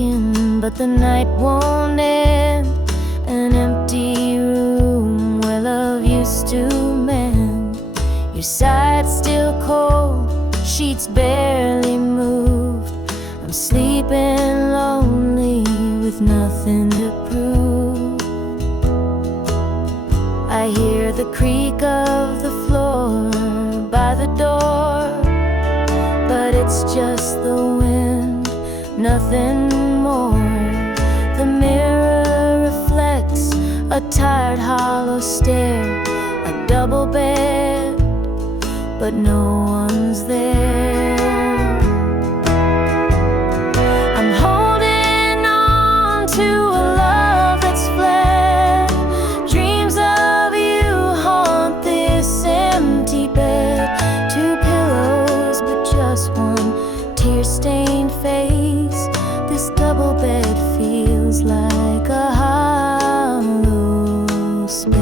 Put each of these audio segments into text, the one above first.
talking, but the night won't end. An empty room where love used to mend. Your side's still cold, sheets barely moved. I'm sleeping lonely with nothing to prove. I hear the creak of the floor by the door, but it's just the wind, nothing more. The mirror reflects a tired, hollow stare. A double bed, but no one's there. I'm holding on to a love that's fled. Dreams of you haunt this empty bed. Two pillows, but just one tear-stained face. This double bed feels like a hollow space.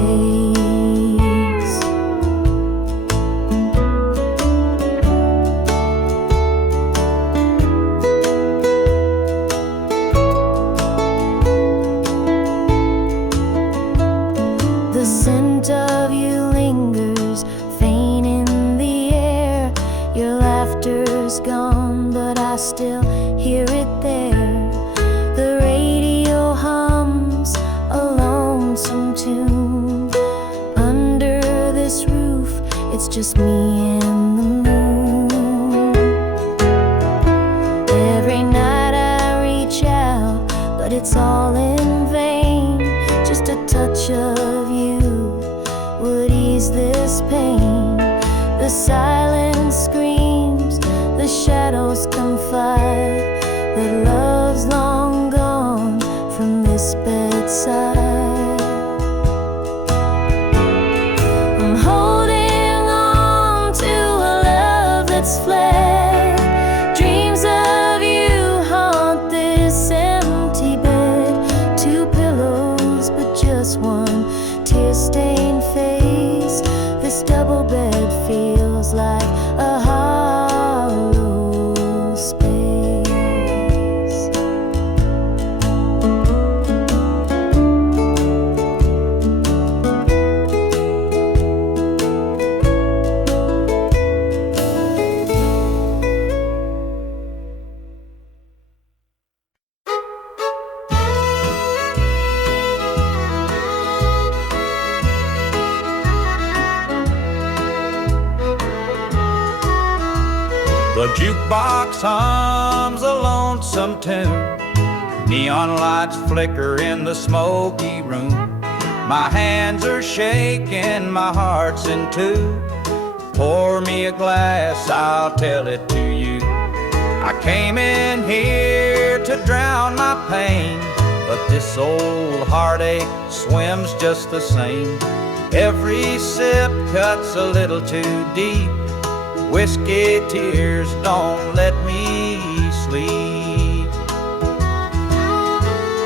The scent of you lingers, faint in the air. Your laughter's gone, but I still hear it there. The radio hums a lonesome tune. Under this roof, it's just me and the moon. Every night I reach out, but it's all in vain. Just a touch of you would ease this pain. The silence screams, the shadows confide that love's long gone from this bedside. I'm holding on to a love that's fled. Dreams of you haunt this empty bed. Two pillows, but just one tear-stained face. This double bed feels like a hollow space. The jukebox hums a lonesome tune. Neon lights flicker in the smoky room. My hands are shaking, my heart's in two. Pour me a glass, I'll tell it to you. I came in here to drown my pain, but this old heartache swims just the same. Every sip cuts a little too deep. Whiskey tears don't let me sleep.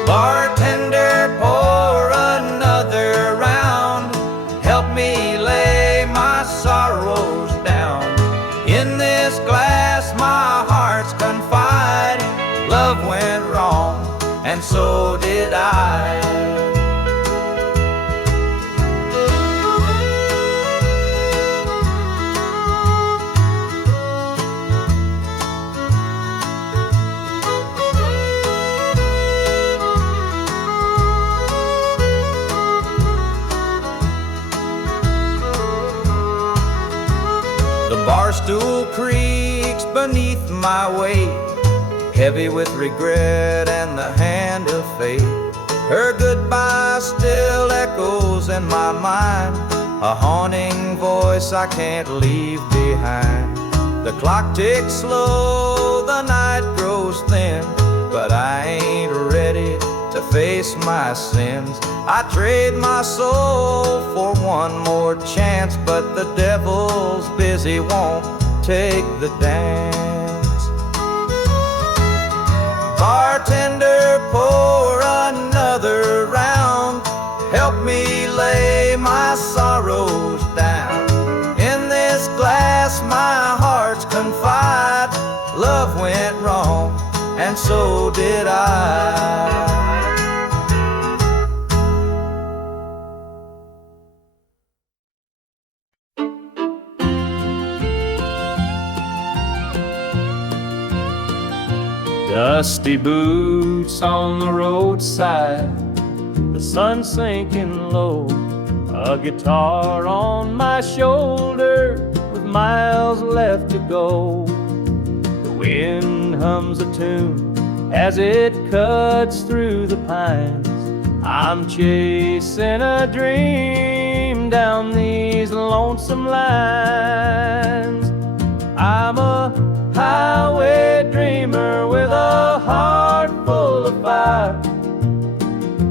Bartender, pour another round. Help me lay my sorrows down. In this glass my heart's confide. Love went wrong, and so did I. The bar stool creaks beneath my weight, heavy with regret and the hand of fate. Her goodbye still echoes in my mind, a haunting voice I can't leave behind. The clock ticks slow, the night grows thin, but I ain't ready to face my sins. I trade my soul for one more chance, but the devil's busy, won't take the dance. Bartender, pour another round. Help me lay my sorrows down. In this glass my heart's confide. Love went wrong, and so did I. Dusty boots on the roadside, the sun sinking low, a guitar on my shoulder with miles left to go. The wind hums a tune as it cuts through the pines. I'm chasing a dream down these lonesome lines. I'm a highway dreamer with a heart full of fire,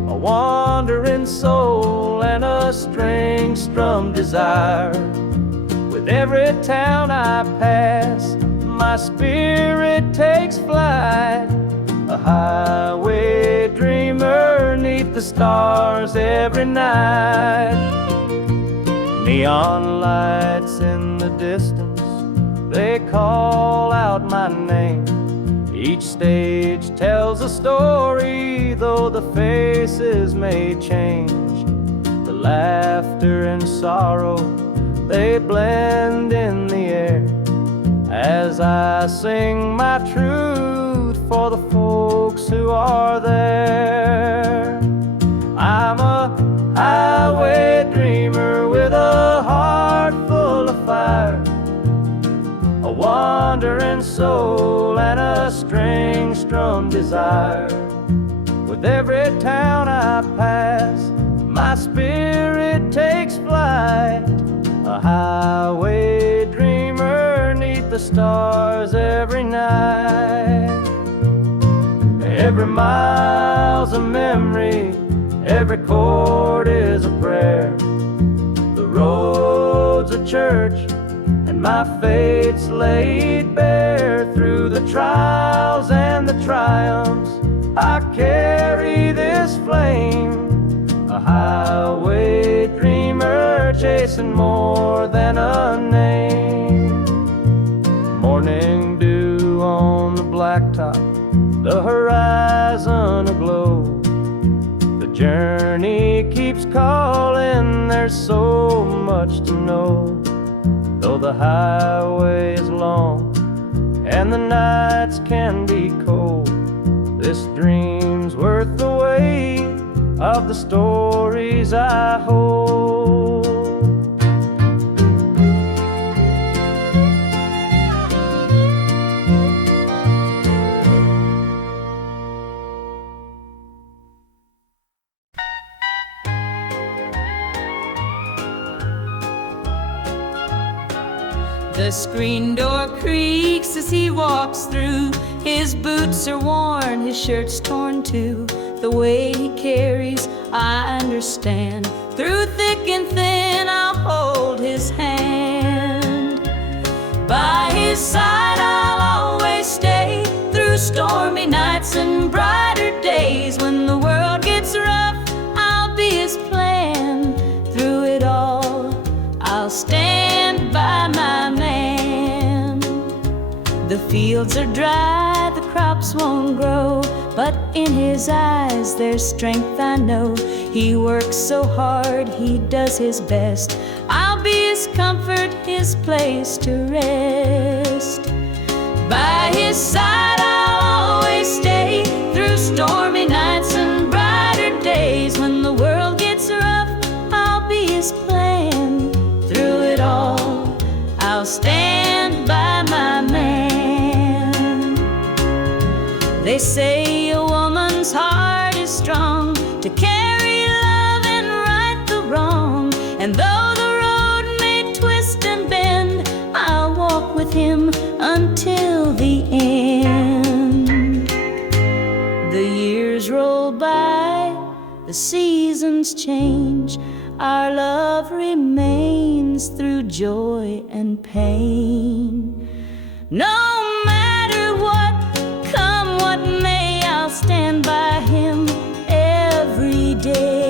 a wandering soul and a string-strummed desire. With every town I pass, my spirit takes flight, a highway dreamer 'neath the stars every night. Neon lights in the distance, they call out my name. Each stage tells a story, though the faces may change. The laughter and sorrow, they blend in the air as I sing my truth for the folks who are there. I'm a highway dreamer with a heart full of fire, a wandering soul and a string-strummed desire. With every town I pass, my spirit takes flight, a highway dreamer 'neath the stars every night. Every mile's a memory, every chord is a prayer. The road's a church, my fate's laid bare. Through the trials and the triumphs, I carry this flame, a highway dreamer chasing more than a name. Morning dew on the blacktop, the horizon aglow. The journey keeps calling, there's so much to know. Though the highway is long and the nights can be cold, this dream's worth the weight of the stories I hold. The screen door creaks as he walks through. His boots are worn, his shirt's torn too. The way he carries, I understand. Through thick and thin, I'll hold his hand. By his side, I'll always stay. Through stormy nights and brighter days. When the world gets rough, I'll be his plan. Through it all, I'll stand by my man. The fields are dry, the crops won't grow, but in his eyes there's strength, I know. He works so hard, he does his best. I'll be his comfort, his place to rest. By his side I'll always stay. Through stormy nights and brighter days. When the world gets rough, I'll be his plan. Through it all, I'll stand by my man. They say a woman's heart is strong to carry love and right the wrong. And though the road may twist and bend, I'll walk with him until the end. The years roll by, the seasons change. Our love remains through joy and pain. No matter what, come what may, I'll stand by him every day.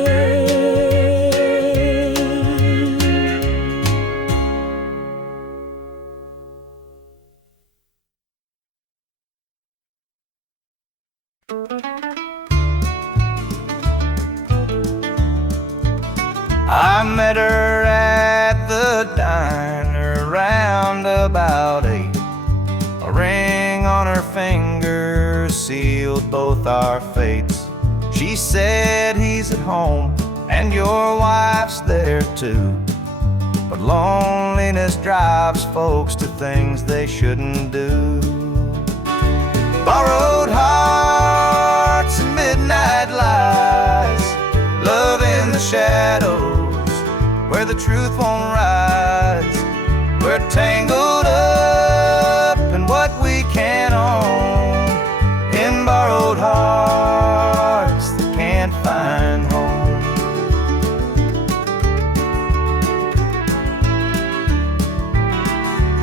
I met her at the diner round about 8. A ring on her finger sealed both our fates. She said he's at home and your wife's there too, but loneliness drives folks to things they shouldn't do. Borrowed hearts and midnight lies, love in the shadows where the truth won't rise. We're tangled up in what we can't own, in borrowed hearts that can't find home.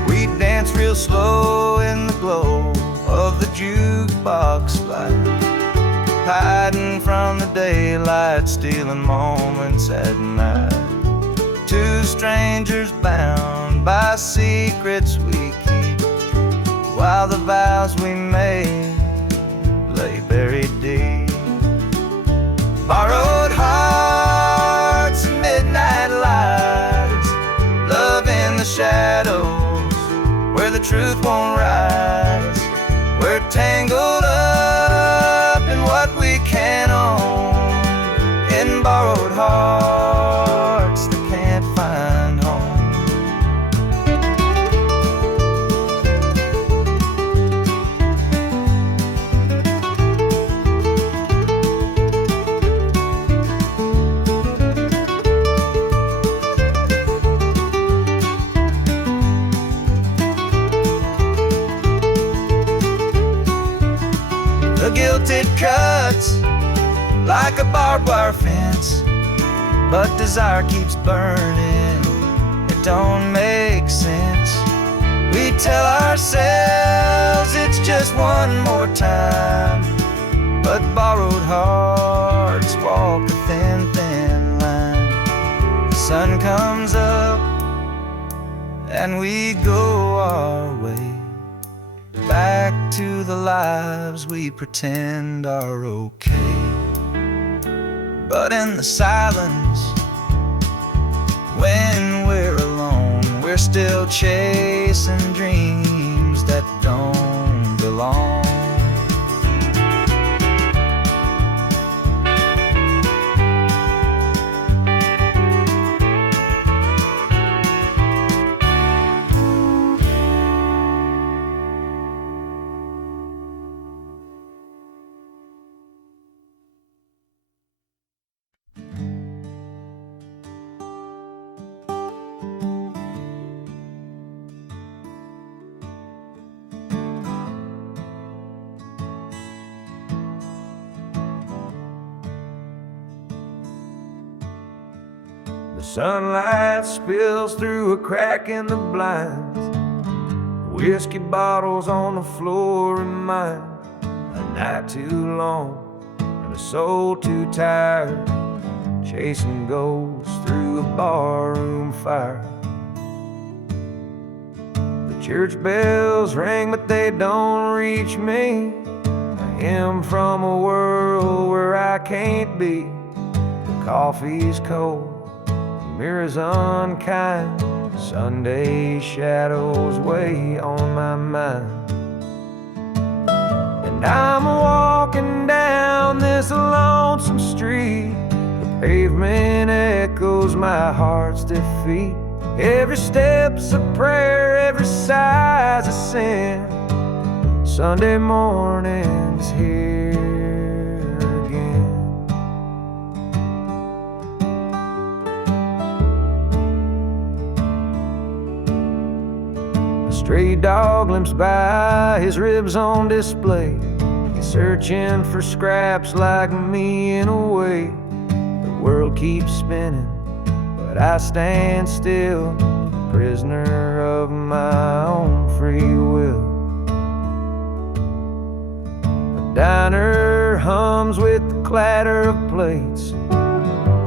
We dance real slow in the glow of the jukebox light, hiding from the daylight, stealing moments at night. Two strangers bound by secrets we keep, while the vows we made lay buried deep. Borrowed hearts and midnight lights, love in the shadows where the truth won't rise. We're tangled up in what we can't own, in borrowed hearts that can't find home. The guilt it cuts like a barbed wire fence, but desire keeps burning, it don't make sense. We tell ourselves it's just one more time, but borrowed hearts walk a thin, thin line. The sun comes up and we go our way, back to the lives we pretend are okay. But in the silence, when we're alone, we're still chasing dreams that don't belong. The sunlight spills through a crack in the blinds. Whiskey bottles on the floor remind a night too long and a soul too tired, chasing ghosts through a barroom fire. The church bells ring but they don't reach me, a hymn from a world where I can't be. The coffee's cold, mirrors unkind, Sunday shadows weigh on my mind. And I'm walking down this lonesome street, the pavement echoes my heart's defeat. Every step's a prayer, every sigh's a sin. Sunday morning's here again. Stray dog limps by, his ribs on display. He's searching for scraps like me in a way. The world keeps spinning, but I stand still, prisoner of my own free will. The diner hums with the clatter of plates.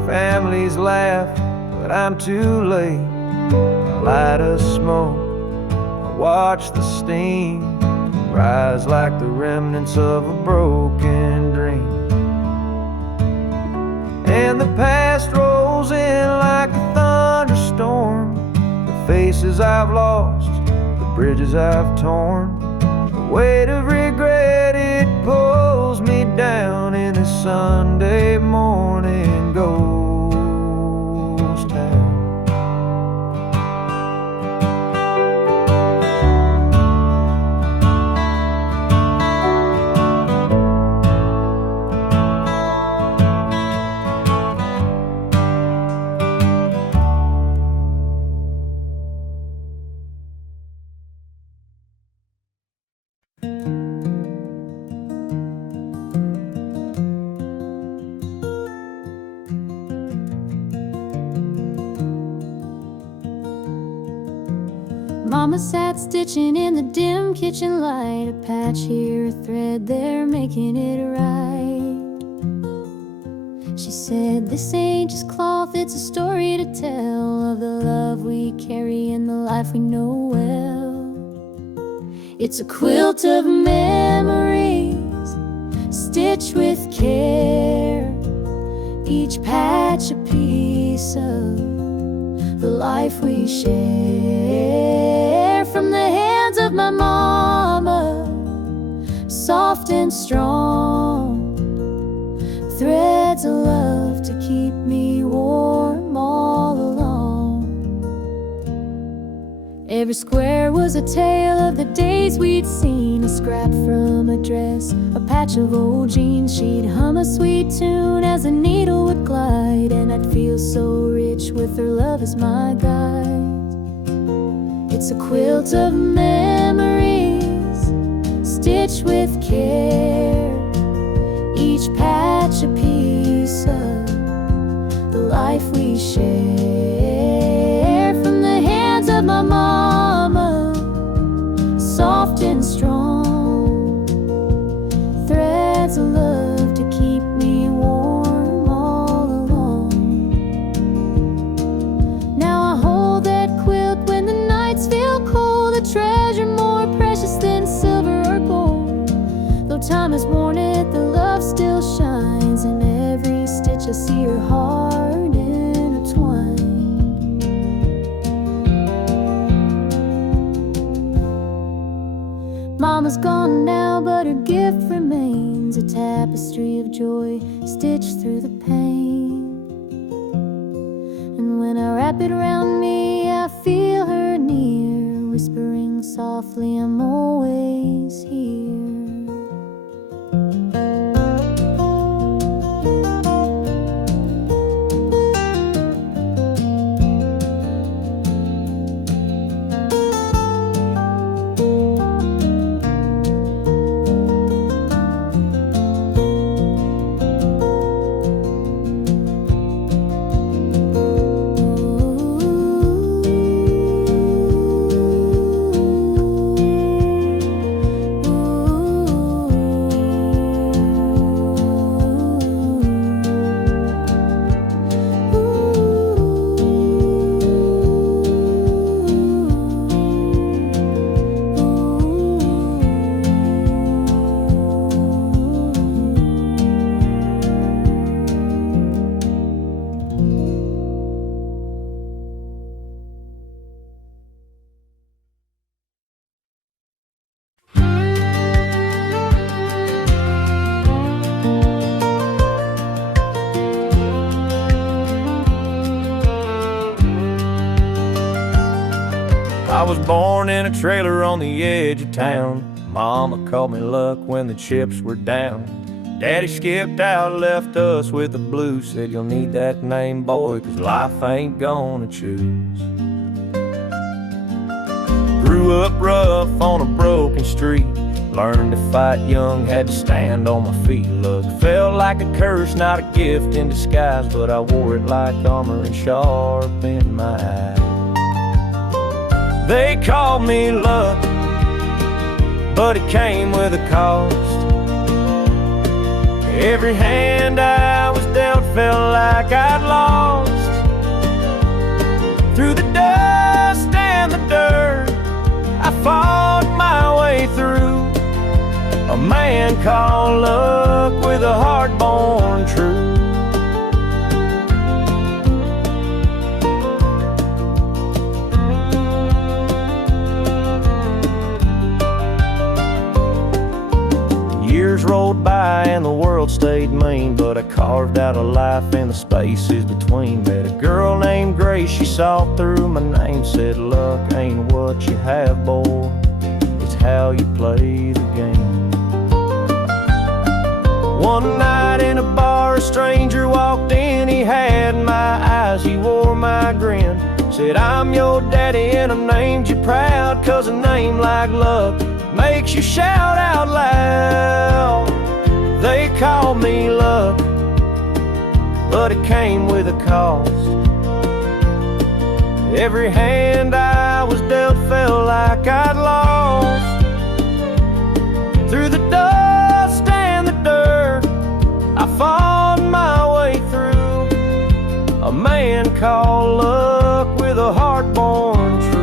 Families laugh, but I'm too late. A light of smoke, watch the steam rise like the remnants of a broken dream. And the past rolls rolls in like a thunderstorm. The faces I've lost, the bridges I've torn, the weight of regret, it pulls me down in this Sunday morning ghost town. Mama sat stitching in the dim kitchen light, a patch here, a thread there, making it right. She said, this ain't just cloth, it's a story to tell of the love we carry and the life we know well. It's a quilt of memories, stitched with care, each patch a piece of the life we share. From the hands of my mama, soft and strong, threads of love to keep me warm all along. Every square was a tale of the days we'd seen, a scrap from a dress, a patch of old jeans. She'd hum a sweet tune as the needle would glide, and I'd feel so rich with her love as my guide. It's a quilt of memories, stitched with care, each patch a piece of the life we share. From the hands of my mama, soft and strong, threads of love to keep me warm all along. Now I hold that quilt when the nights feel cold, a treasure more precious than silver or gold. Though time has worn it, the love still shines. In every stitch I see her heart intertwined. Mama's gone now, but her gift remains, a tapestry of joy stitched through the pain. And when I wrap it around me, I feel her near, whispering softly, I'm always here. I was born in a trailer on the edge of town. Mama called me luck when the chips were down. Daddy skipped out, left us with the blues. Said you'll need that name, boy, 'cause life ain't gonna choose. Grew up rough on a broken street. Learned to fight young, had to stand on my feet. Look, felt like a curse, not a gift in disguise, but I wore it like armor and sharp in my eye. They called me luck, but it came with a cost. Every hand I was dealt felt like I'd lost. Through the dust and the dirt, I fought my way through. A man called luck with a heart born true. about a life in the spaces between. Met a girl named Grace, she saw through my name, said luck ain't what you have, boy, it's how you play the game. One night in a bar, a stranger walked in, he had my eyes, he wore my grin. Said, I'm your daddy and I named you proud, 'cause a name like luck makes you shout out loud. They called me luck, but it came with a cost. Every hand I was dealt felt like I'd lost. Through the dust and the dirt, I fought my way through. A man called luck with a heart born true.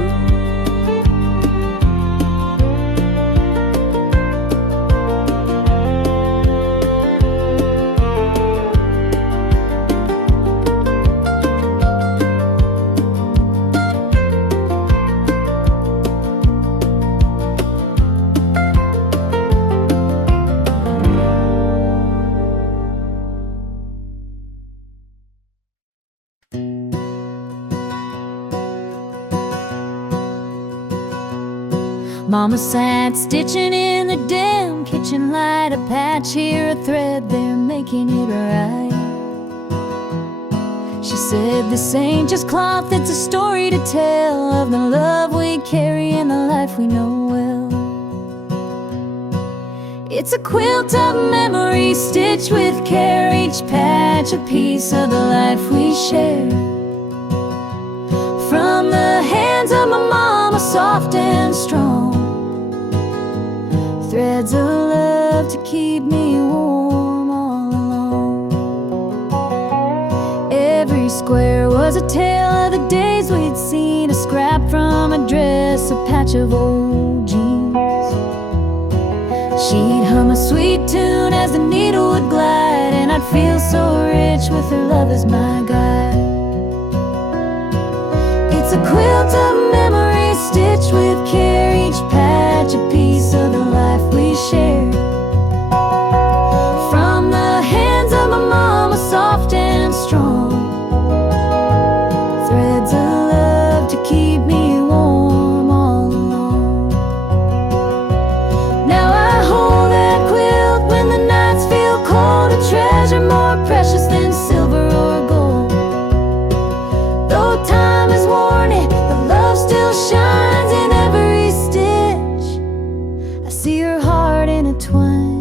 Mama sat stitching in the damn kitchen light, a patch here, a thread there, making it right. She said, this ain't just cloth, it's a story to tell of the love we carry and the life we know well. It's a quilt of memories stitched with care, each patch a piece of the life we share. From the hands of my mama, soft and strong, threads of love to keep me warm all along. Every square was a tale of the days we'd seen, a scrap from a dress, a patch of old jeans. She'd hum a sweet tune as the needle would glide, and I'd feel so rich with her love as my guide. It's a quilt of memories stitched with care, each patch a piece of the life we share. From the hands of my mama, soft and strong, threads of love to keep me warm all along. Now I hold that quilt when the nights feel cold, a treasure more precious than silver or gold. Though time has worn it, the love still shines in every stitch. I see her heart intertwined.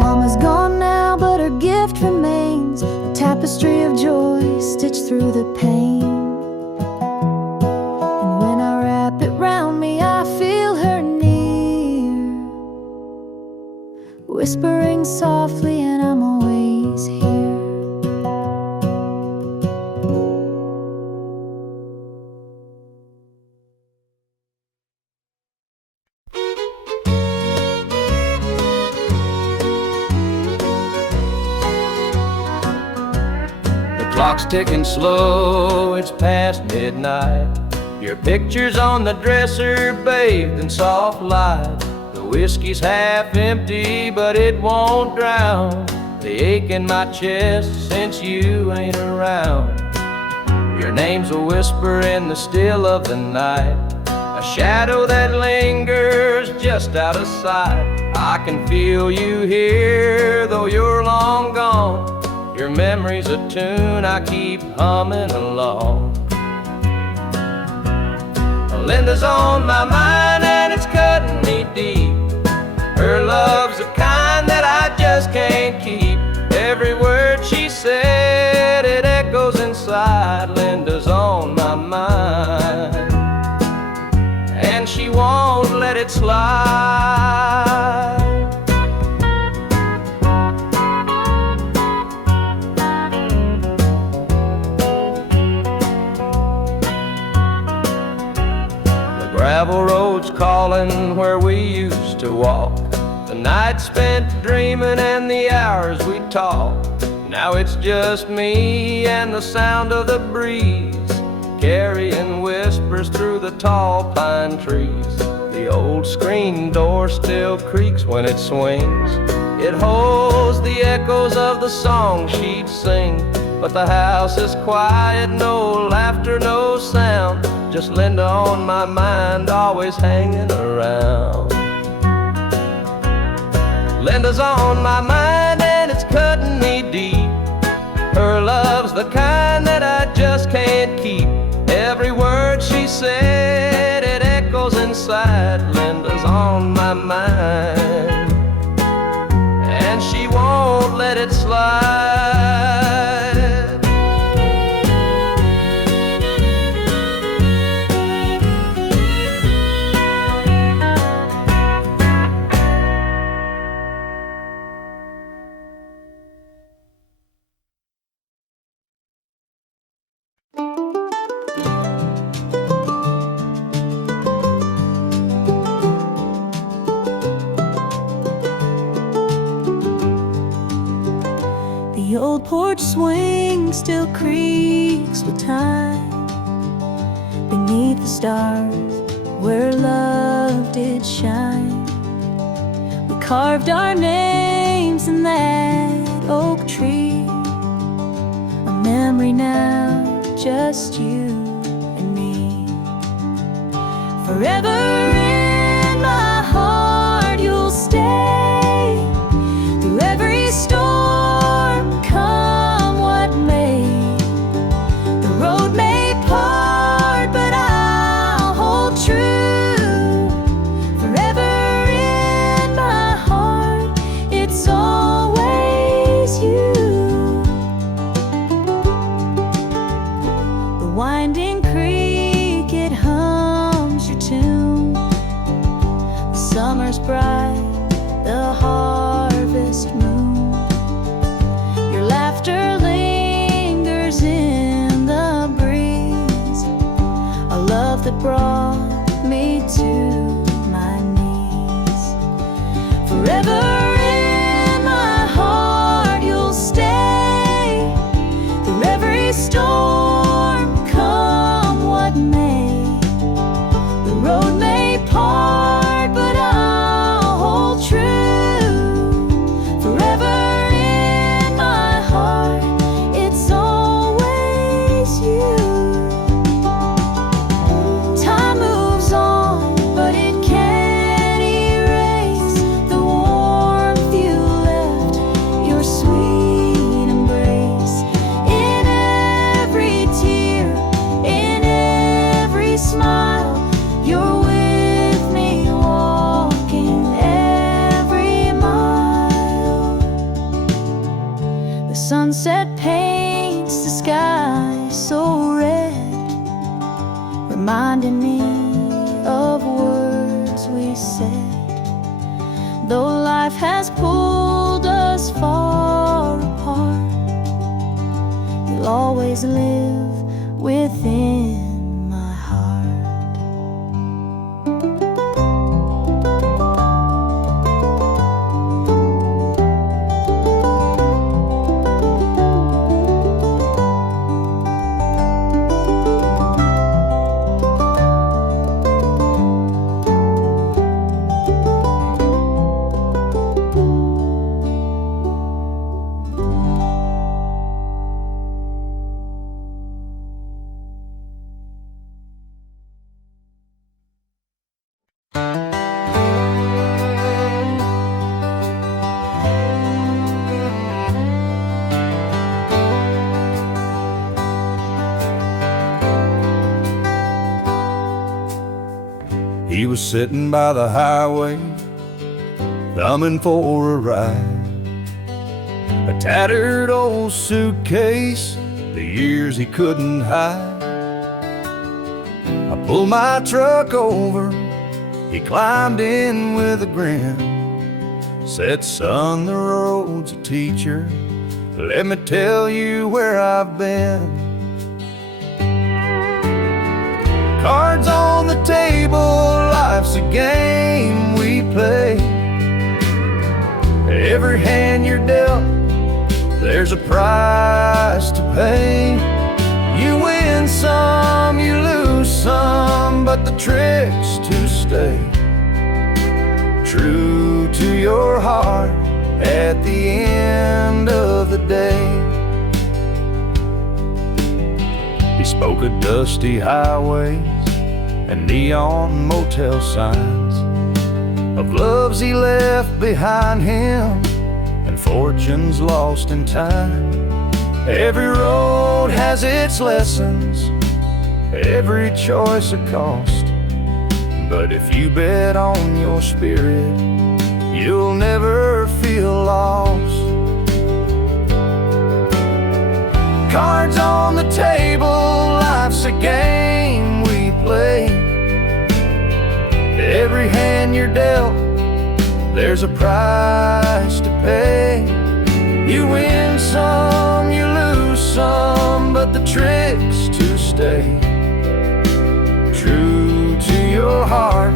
Mama's gone now, but her gift remains, a tapestry of joy stitched through the pain. And when I wrap it round me, I feel her near, whispering softly, and I'm always here. The clock's ticking slow, it's past midnight. Your picture's on the dresser, bathed in soft light. The whiskey's half empty, but it won't drown the ache in my chest since you ain't around. Your name's a whisper in the still of the night, a shadow that lingers just out of sight. I can feel you here, though you're long gone. Your memory's a tune I keep humming along. Linda's on my mind and it's cutting me deep. Her love's the kind that I just can't keep. Every word she said, it echoes inside. Linda's on my mind, and she won't let it slide. Gravel roads calling where we used to walk. The night spent dreaming and the hours we talked. Now it's just me and the sound of the breeze, carrying whispers through the tall pine trees. The old screen door still creaks when it swings. It holds the echoes of the song she'd sing. But the house is quiet, no laughter, no sound. Just Linda on my mind, always hanging around. Linda's on my mind and it's cutting me deep. Her love's the kind that I just can't keep. Every word she said, it echoes inside. Linda's on my mind, and she won't let it slide. The old porch swing still creaks with time beneath the stars where love did shine. We carved our names in that oak tree, a memory now, just you and me. Forever in my heart you'll stay, through every storm, come what may. The road may part, but I'll hold true. Forever in my heart, it's always you. The winding creek, it hums your tune. The summer's bright, the harvest moon. Your laughter lingers in the breeze, a love that brought me to my knees. Forever in my heart you'll stay, through every storm, come what may. The road may part, but I'll hold true. Forever in my heart, it's always you. Time moves on, but it can't erase the warmth you left, your sweet embrace. In every tear, in every smile, you're with me, walking every mile. The sunset paints the sky so red, reminding me of words we said. Though life has pulled us far apart, you'll always live within my heart. He was sitting by the highway, thumbing for a ride. A tattered old suitcase, the years he couldn't hide. I pulled my truck over, he climbed in with a grin. Said, son, the road's a teacher, let me tell you where I've been. Cards on the table, life's a game we play. Every hand you're dealt, there's a price to pay. You win some, you lose some, but the trick's to stay true to your heart at the end of the day. He spoke of dusty highways and neon motel signs, of loves he left behind him and fortunes lost in time. Every road has its lessons, every choice a cost, but if you bet on your spirit, you'll never feel lost. Cards on the table, life's a game we play. Every hand you're dealt, there's a price to pay. You win some, you lose some, but the trick's to stay true to your heart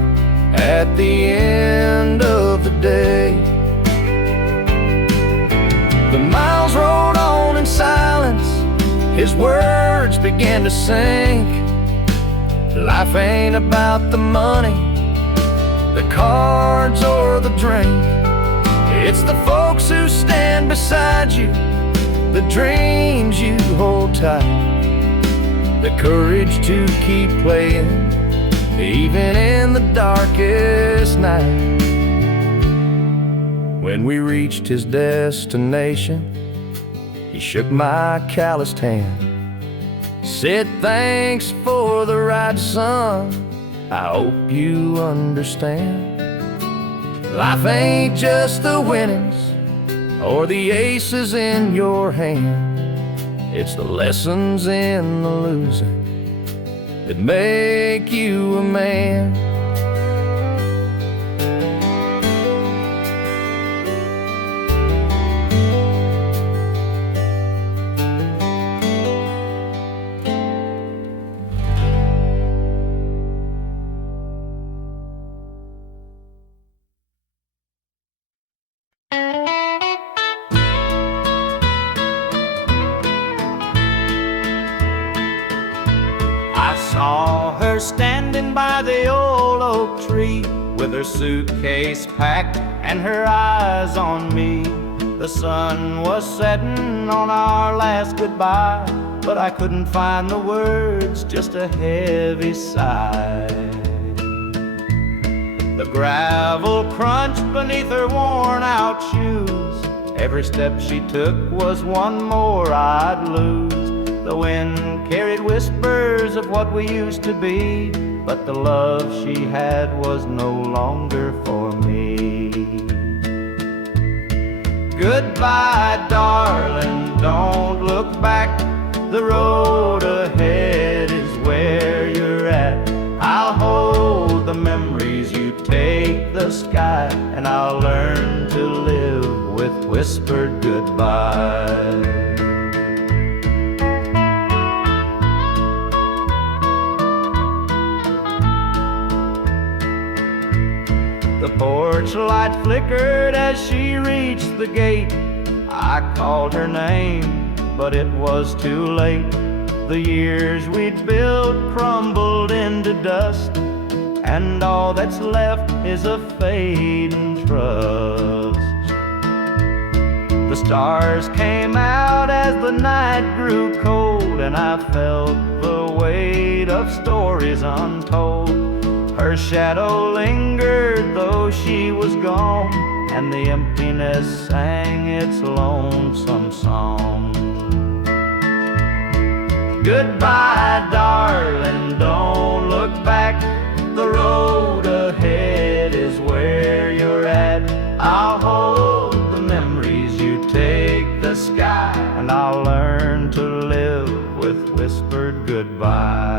at the end of the day. The miles rolled on in silence, his words began to sink. Life ain't about the money, the cards or the drink. It's the folks who stand beside you, the dreams you hold tight, the courage to keep playing even in the darkest night. When we reached his destination, he shook my calloused hand, said, "Thanks for the ride, son, I hope you understand. Life ain't just the winnings or the aces in your hand. It's the lessons in the losing that make you a man." I saw her standing by the old oak tree, with her suitcase packed and her eyes on me. The sun was setting on our last goodbye, but I couldn't find the words, just a heavy sigh. The gravel crunched beneath her worn-out shoes. Every step she took was one more I'd lose. The wind carried whispers of what we used to be, but the love she had was no longer for me. Goodbye, darling, don't look back. The road ahead is where you're at. I'll hold the memories, you take the sky, and I'll learn to live with whispered goodbye. The porch light flickered as she reached the gate. I called her name, but it was too late. The years we'd built crumbled into dust, and all that's left is a fading trust. The stars came out as the night grew cold, and I felt the weight of stories untold. Her shadow lingered though she was gone, and the emptiness sang its lonesome song. Goodbye, darling, don't look back. The road ahead is where you're at. I'll hold the memories, you take the sky, and I'll learn to live with whispered goodbye.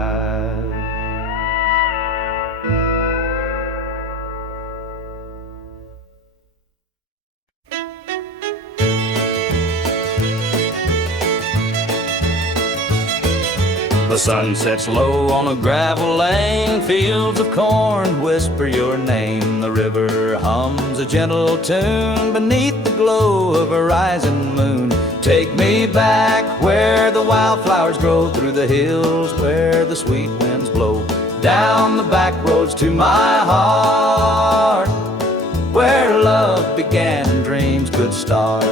The sun sets low on a gravel lane, fields of corn whisper your name. The river hums a gentle tune beneath the glow of a rising moon. Take me back where the wildflowers grow, through the hills where the sweet winds blow, down the back roads to my heart, where love began and dreams could start.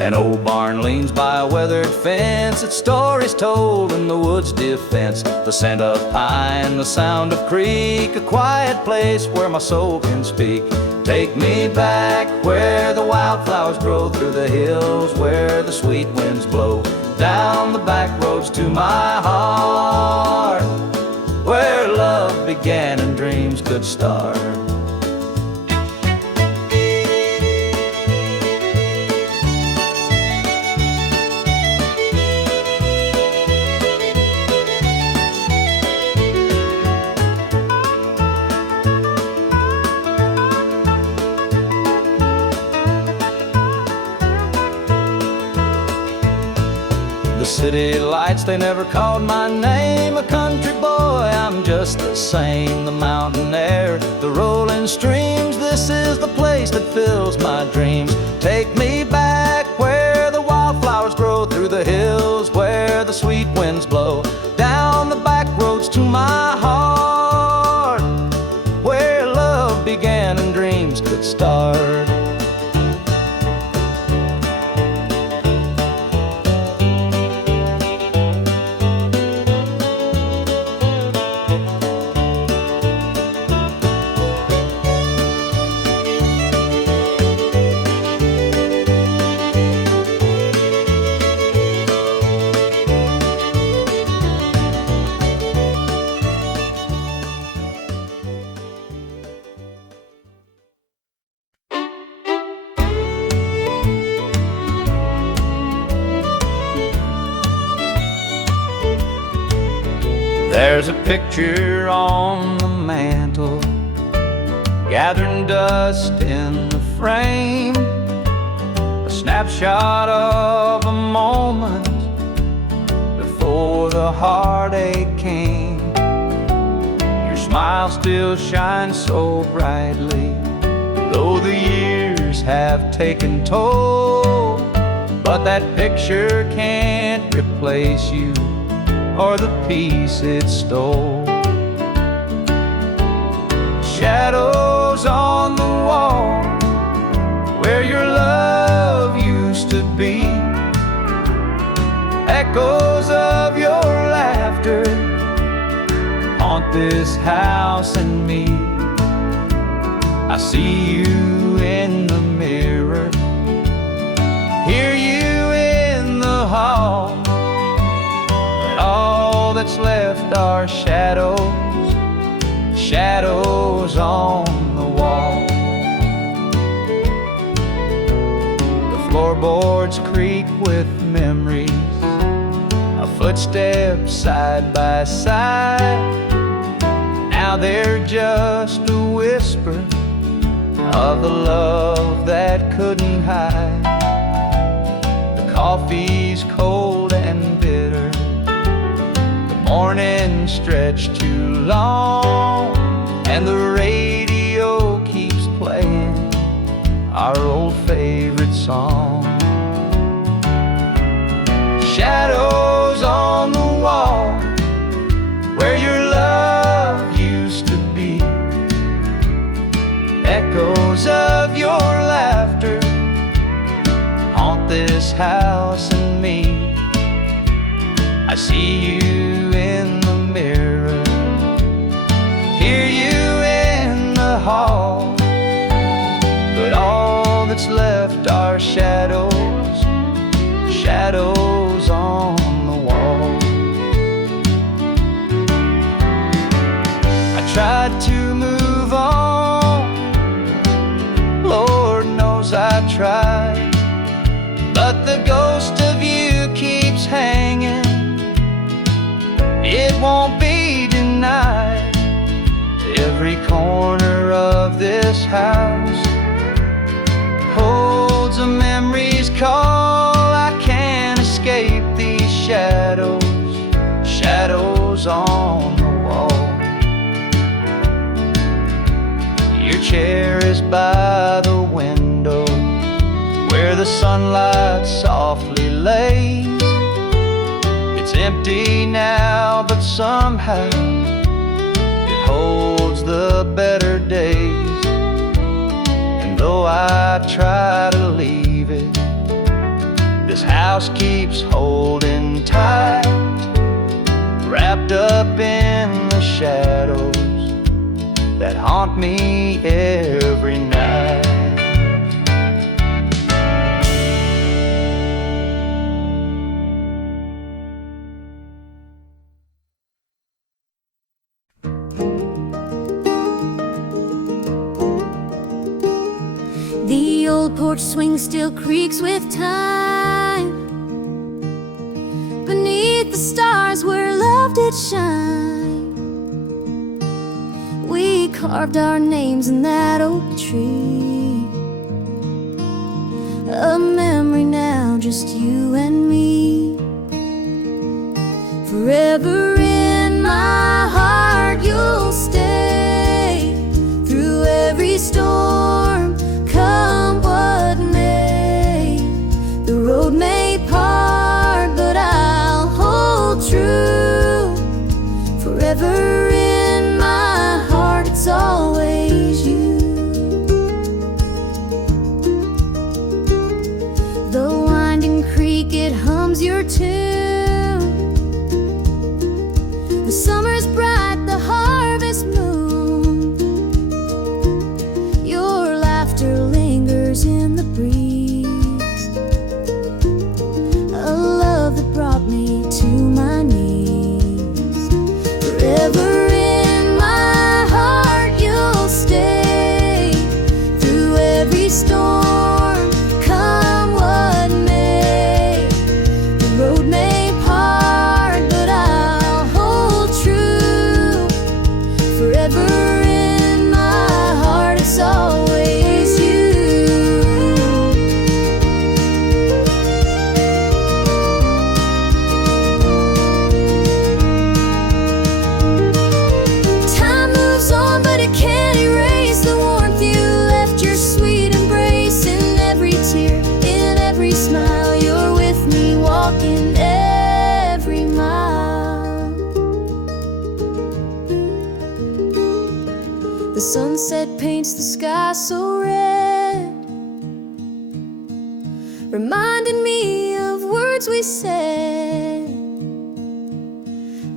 An old barn leans by a weathered fence, its stories told in the woods' defense. The scent of pine, the sound of creek, a quiet place where my soul can speak. Take me back where the wildflowers grow, through the hills where the sweet winds blow, down the back roads to my heart, where love began and dreams could start. The city lights, they never called my name. A country boy, I'm just the same. The mountain air, the rolling streams, this is the place that fills my dreams. Take me back where the wildflowers grow, through the hills where the sweet winds blow, down the back roads to my heart, where love began and dreams could start. There's a picture on the mantle, gathering dust in the frame, a snapshot of a moment before the heartache came. Your smile still shines so brightly, though the years have taken toll, but that picture can't replace you or the peace it stole. Shadows on the wall where your love used to be, echoes of your laughter haunt this house and me. I see you in the mirror, hear you in the hall, all that's left are shadows, shadows on the wall. The floorboards creak with memories, our footsteps side by side. Now they're just a whisper of the love that couldn't hide. The coffee's cold and bitter, morning stretched too long, and the radio keeps playing our old favorite song. Shadows on the wall where your love used to be, echoes of your laughter haunt this house and me. I see you in the mirror, hear you in the hall, but all that's left are shadows, shadows on the wall. I tried to move on, Lord knows I tried, but the ghost of you keeps hanging. It won't be denied. Every corner of this house holds a memory's call. I can't escape these shadows, on the wall. Your chair is by the window where the sunlight softly lays. It's empty now, but somehow it holds the better days. And though I try to leave it, this house keeps holding tight, wrapped up in the shadows that haunt me every night. The old porch swing still creaks with time. Beneath the stars where love did shine, we carved our names in that oak tree. A memory now, just you and me. Forever in my heart you'll stay, through every storm, come what may. The road may part, but I'll hold true. Forever in my heart, it's always you. The winding creek, it hums your tune. The summer's bright, the harvest moon. Your laughter lingers in the breeze. A love that brought me to my knees. Forever in my heart you'll stay, through every storm, come what may. The road may part, but I'll hold true. Forever in my heart, it's always you. Time moves on, but it can't erase the warmth you left. Your sweet embrace in every tear, in every smile. You're with me, walking every mile. The sunset paints the sky so red, reminding me of words we said.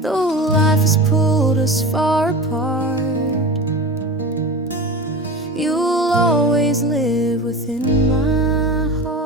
Though life has pulled us far apart, you'll always live within my heart.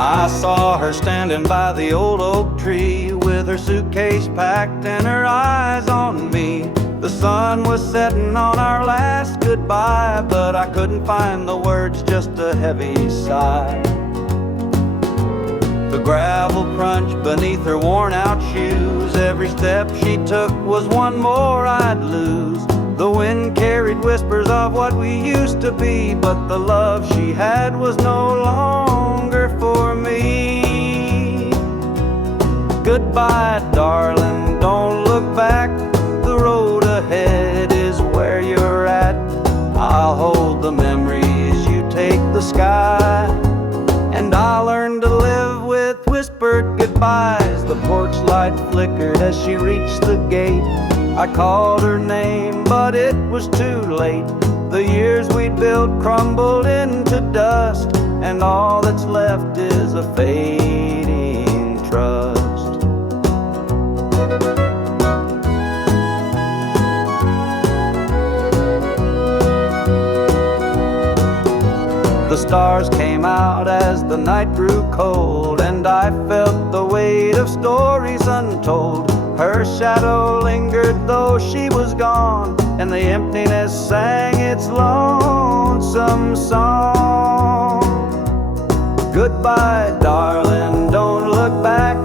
I saw her standing by the old oak tree, with her suitcase packed and her eyes on me. The sun was setting on our last goodbye, but I couldn't find the words, just a heavy sigh. The gravel crunched beneath her worn out shoes. Every step she took was one more I'd lose. The wind carried whispers of what we used to be, but the love she had was no longer for me. Goodbye, darling, don't look back. The road ahead is where you're at. I'll hold the memories, you take the sky. And I'll learn to live with whispered goodbyes. The porch light flickered as she reached the gate. I called her name, but it was too late. The years we'd built crumbled into dust, and all that's left is a fading trust. stars came out as the night grew cold, and I felt the weight of stories untold. Her shadow lingered though she was gone, and the emptiness sang its lonesome song. Goodbye, darling, don't look back.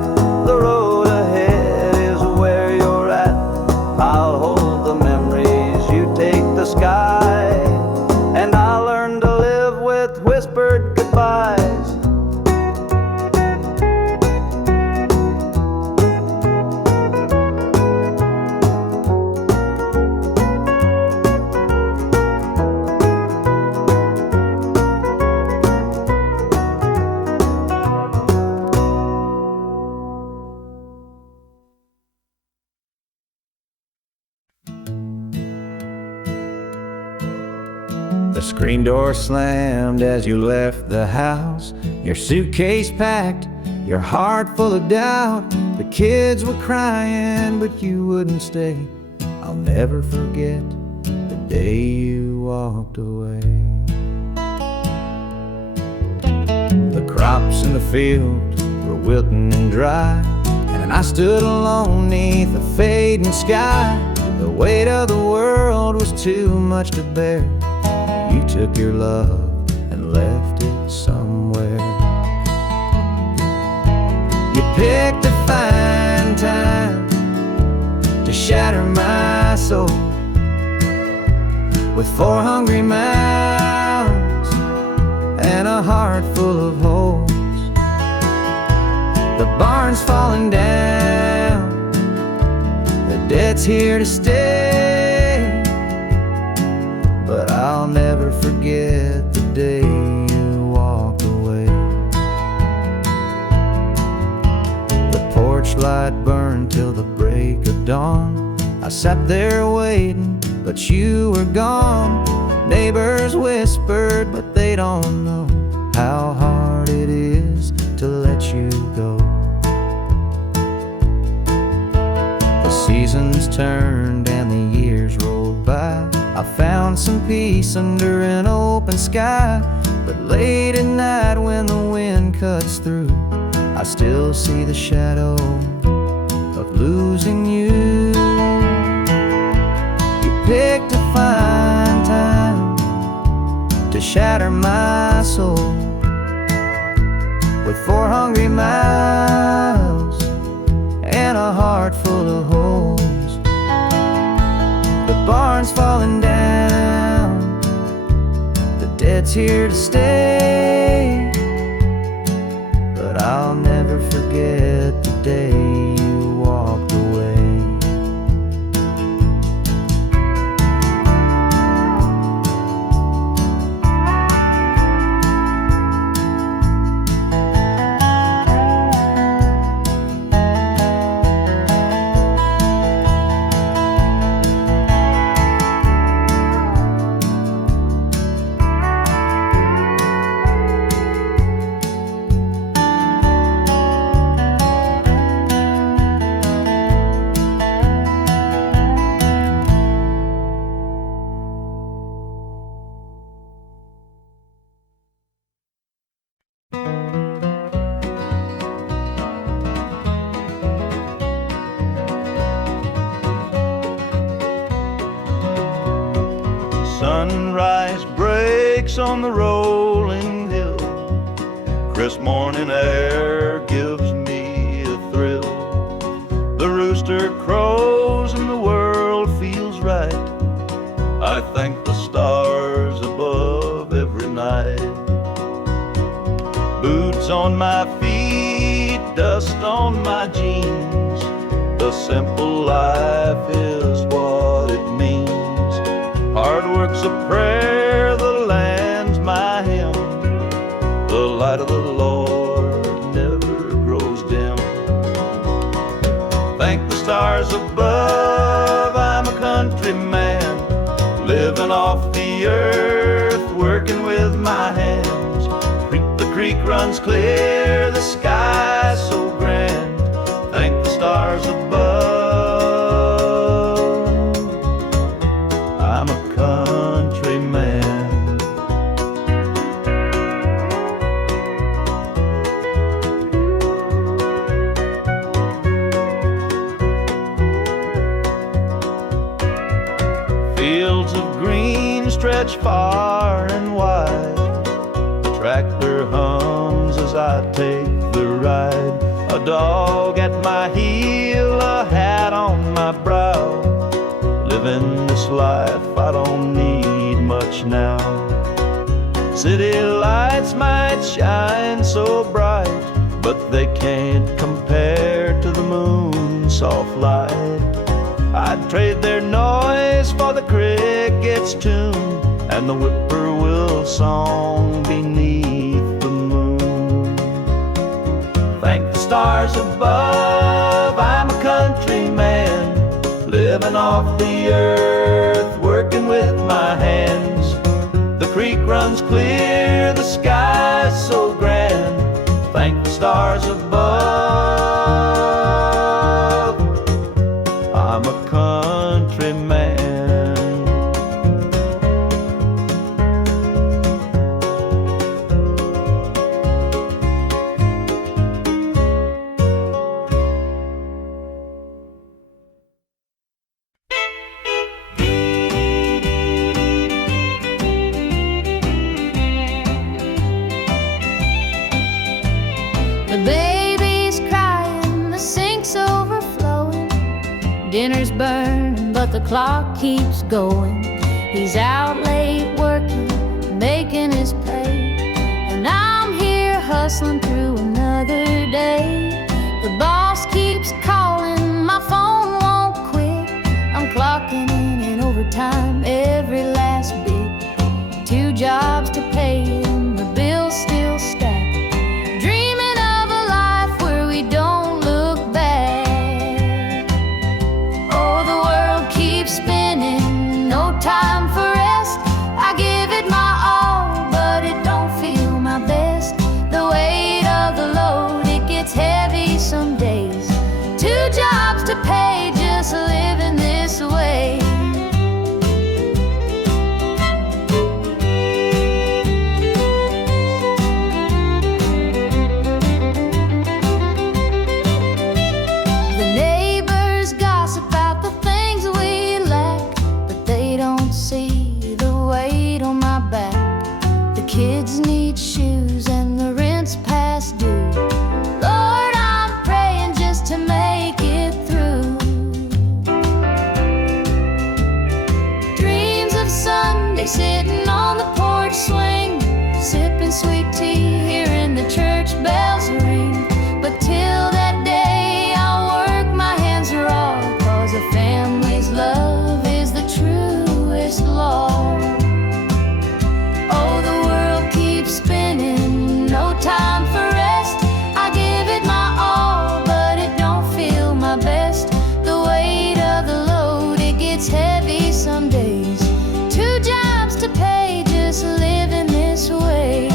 The road ahead is where you're at. I'll hold the memories, you take the sky, and I'll learn to live with whispered goodbyes. The screen door slammed as you left the house, your suitcase packed, your heart full of doubt. The kids were crying, but you wouldn't stay. I'll never forget the day you walked away. The crops in the field were wilting and dry, and I stood alone neath the fading sky. The weight of the world was too much to bear. You took your love and left it somewhere. You picked a fine time to shatter my soul with 4 hungry mouths and a heart full of holes. The barn's falling down, the debt's here to stay, but I'll never forget the day you walked away. The porch light burned till the break of dawn. I sat there waiting, but you were gone. Neighbors whispered, but they don't know how hard it is to let you go. The seasons turned and the years rolled by. I found some peace under an open sky, but late at night when the wind cuts through, I still see the shadow of losing you. You picked a fine time to shatter my soul with 4 hungry mouths and a heart full of holes. The barn's falling down, the debt's here to stay, but I'll never forget the day you walked away. Sunrise breaks on the rolling hill. Crisp morning air gives me a thrill. The rooster crows and the world feels right. I thank the stars above every night. Boots on my feet, dust on my jeans. The simple life is what it means. Hard work's a prayer, the land's my hymn. The light of the Lord never grows dim. Thank the stars above, I'm a country man, living off the earth, working with my hands. The creek runs clear, the sky's so grand. Thank the stars above, I'm a country man. stretch far and wide. The tractor hums as I take the ride. A dog at my heel, a hat on my brow. Living this life, I don't need much now. City lights might shine so bright, but they can't compare to the moon's soft light. I'd trade their noise for the cricket's tune and the whippoorwill song beneath the moon. Thank the stars above, I'm a country man, living off the earth, working with my hands. The creek runs clear, the sky's so grand. Thank the stars above, I'm a country man. The baby's crying, the sink's overflowing. Dinner's burning, but the clock keeps going. He's out late working, making his pay, and I'm here hustling through another day. The boss keeps calling, my phone won't quit. I'm clocking in overtime every last bit. 2 jobs to pay and the bills still stack. Dreaming of a life where we don't look back. Oh, the world keeps spinning, no time for rest. I give it my all, but it don't feel my best. The weight of the load, it gets heavy some days. 2 jobs to pay, just living this way. The neighbors gossip about the things we lack, but they don't see the weight on my back. The kids need shoes and the rent's past due. Lord, I'm praying just to make it through. Dreams of Sunday sitting on the porch swing, sipping sweet tea, hearing the church bells ring. But till that day, I'll work my hands raw, 'cause a family's love is the truest law. Oh, the world keeps spinning, no time for rest. I give it my all, but it don't feel my best. The weight of the load, it gets heavy some days. 2 jobs to pay, just living this way.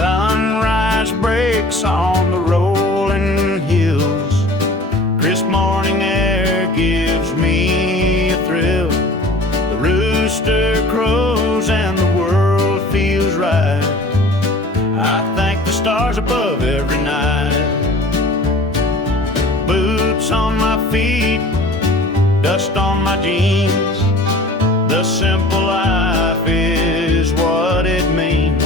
Sunrise breaks on the rolling hills. Crisp morning air gives me a thrill. The rooster crows and the world feels right. I thank the stars above every night. Boots on my feet, dust on my jeans. The simple life is what it means.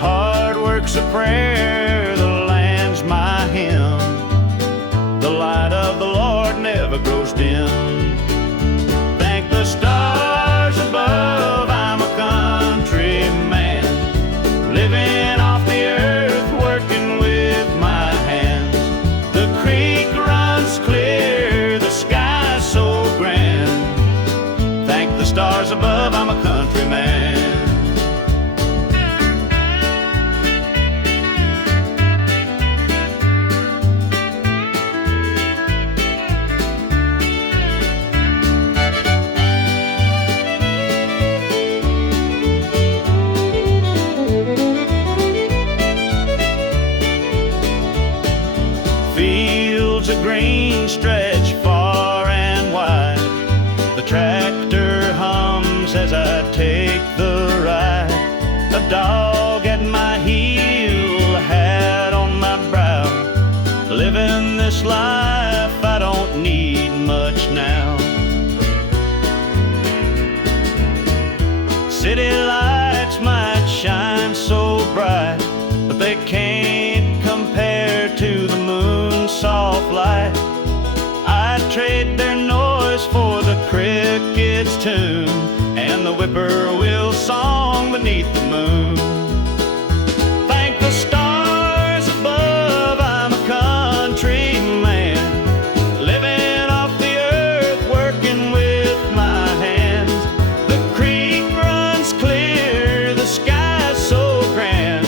Hard work's a prayer, the land's my hymn. The light of the Lord never grows dim. Thank the stars above, I'm a country man, living off the earth, working with my hands. The creek runs clear, the sky's so grand. Thank the stars above, I'm a country man. Fields of green stretch far and wide. The tractor hums as I take the ride. A dog at my heel, a hat on my brow. Living this life, I don't need much now. City lights might shine so bright, but they can't compare to the moon's soft light. I'd trade their noise for the cricket's tune and the whippoorwill song beneath the moon. Thank the stars above, I'm a country man, living off the earth, working with my hands. The creek runs clear, the sky's so grand.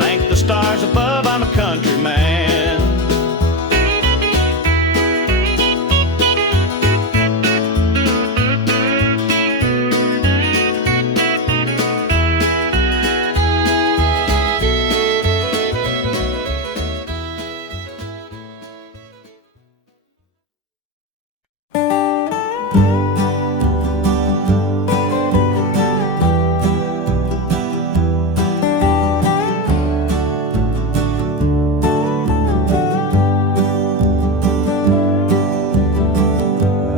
Thank the stars above, I'm a country man.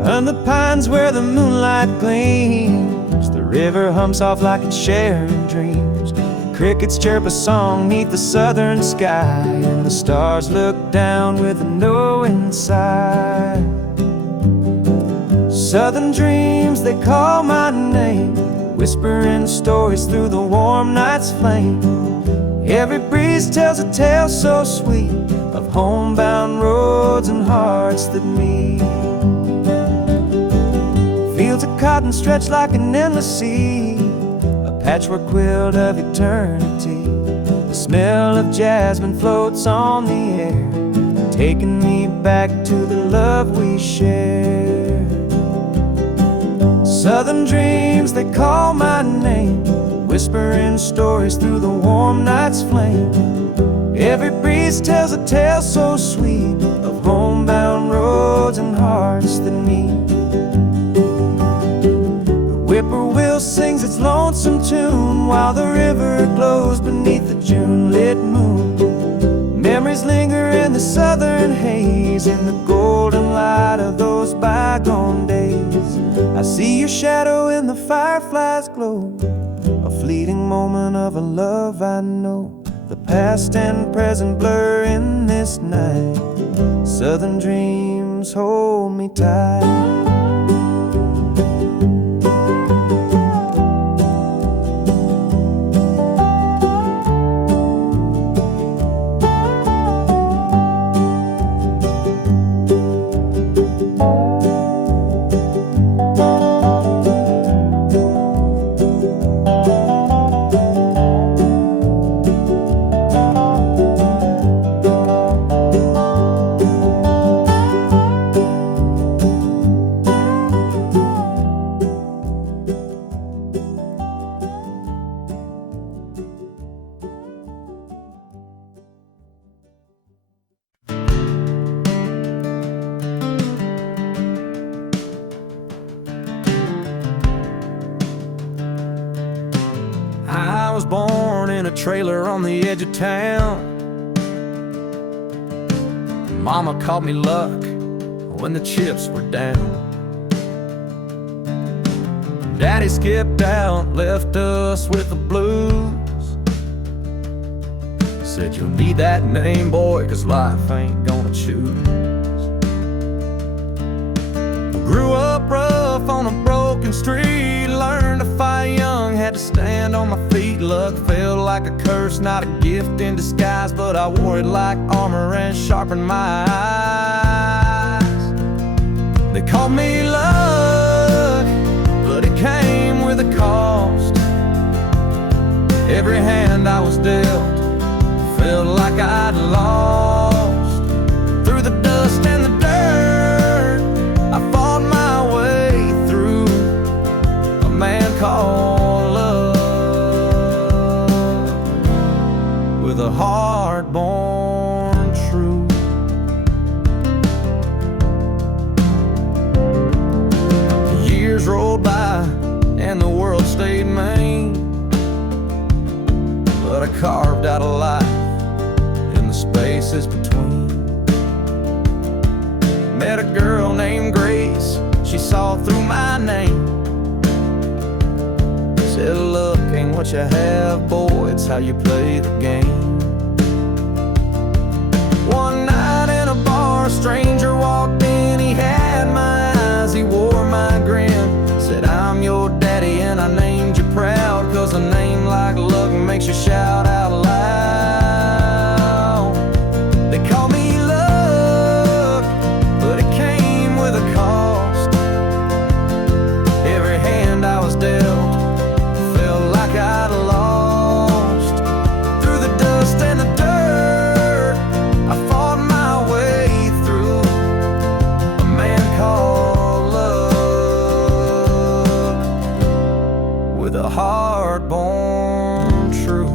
And the pines where the moonlight gleams, the river hums off like it's sharing dreams. The crickets chirp a song neath the southern sky, and the stars look down with a knowing sigh. Southern dreams, they call my name, whispering stories through the warm night's flame. Every breeze tells a tale so sweet of homebound roads and hearts that meet. Fields of cotton stretch like an endless sea, a patchwork quilt of eternity. The smell of jasmine floats on the air, taking me back to the love we shared. Southern dreams, they call my name, whispering stories through the warm night's flame. Every breeze tells a tale so sweet of homebound roads and hearts that meet. Whippoorwill sings its lonesome tune while the river glows beneath the June-lit moon. Memories linger in the southern haze, in the golden light of those bygone days. I see your shadow in the firefly's glow, a fleeting moment of a love I know. The past and present blur in this night. Southern dreams hold me tight. I was born in a trailer on the edge of town. Mama called me luck when the chips were down. Daddy skipped out, left us with the blues. Said you'll need that name, boy, 'cause life ain't gonna choose. Grew up rough on a broken street, learned to fight young, had to stand on my feet. Luck felt like a curse, not a gift in disguise, but I wore it like armor and sharpened my eyes. They called me luck, but it came with a cost. Every hand I was dealt felt like I'd lost. Through the dust and the dirt, I fought my way through a man called love, with a heart born true. I carved out a life in the spaces between. Met a girl named Grace, she saw through my name. Said, look, ain't what you have, boy, it's how you play the game. One night in a bar, a stranger walked in, he had my eyes, he wore my grin. Said, I'm your daddy and I named you proud, 'cause a name like Luck makes you shout out loud. They call me Luck, but it came with a cost. Every hand I was dealt felt like I'd lost. Through the dust and the dirt, I fought my way through. A man called Luck, with a heart born true.